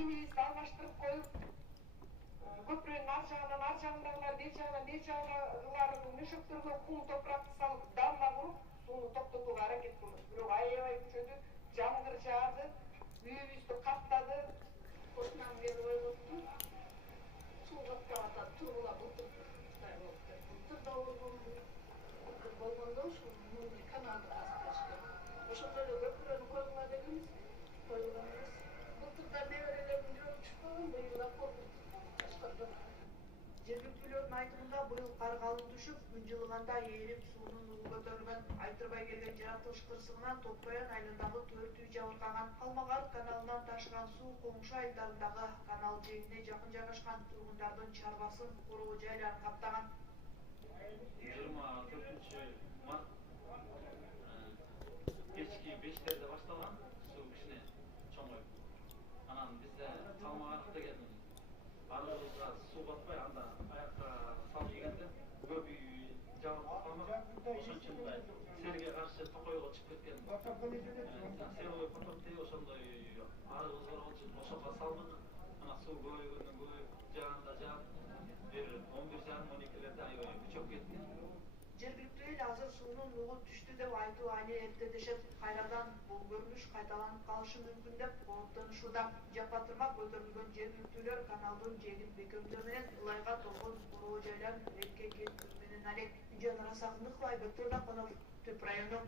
кийимибизди алмаштырып коюп, көпүрөнүн ар жагындагылар бер жагындагылар мөшөктөргө кум топуракты салып дамба куруп сууну токтотууга аракет кылдык. Бирок аябай күчөдү, жамгыр жаады, үйүбүздү каптады. Ошондон бери ойлоптум, суу каптап атат, тургула былтыр Кытай болуп деп. Былтыр да болгонду. Былтыр болгондо ушул муну каналды казып беришкен. Ошондо эле көпүрөнү койгула дегенбиз, койгула эмес. Былтыр да неберелерим жүрөк түшпөгөн, быйыл да коркуп. Жергиликтүүлөрдүн айтымында быйыл кар калың түшүп, күн жылыганда ээрип суунун угу көтөрүлгөн. Айтырбай келген жаратылыш кырсыгынан Токбаян айылындагы 4 үй жабыркаган. Алмагар каналынан ташыган суу коңшу айылдарындагы канал жээгине жакын жайгашкан тургундардын чарбасын, короо жайларын каптаган. 24 март кечки 5-терде башталган суу кичине чоңоюп. Анан бизде Алмагар деген арыбызга суу батпай, анда аякка салып ийгенде көп үй жабыркап калмак. Ошон үчүн мындай селге каршы токойго чыгып кеткен. Селой поток дейт, ошондой арыбыз бар болчу, ошого салдык. Ана суу көбөйгөндөн көбөйүп, жааганда жаап, бир 11:30-12-лерде аябай күчөп кетти. Жергиликтүү эл азыр суунун угу түштү деп айтуу айне эрте дешет. Кайрадан бул көрүнүш кайталанып калышы мүмкүн деп кооптонушууда. Жапа тырмак көтөрүлгөн жергиликтүүлөр каналдын жээгин бекемдөө менен ылайга толгон короо жайларын ретке келтирүү менен алек. Жанара Сагындыкова, Айбек Турдаконов, Түп району.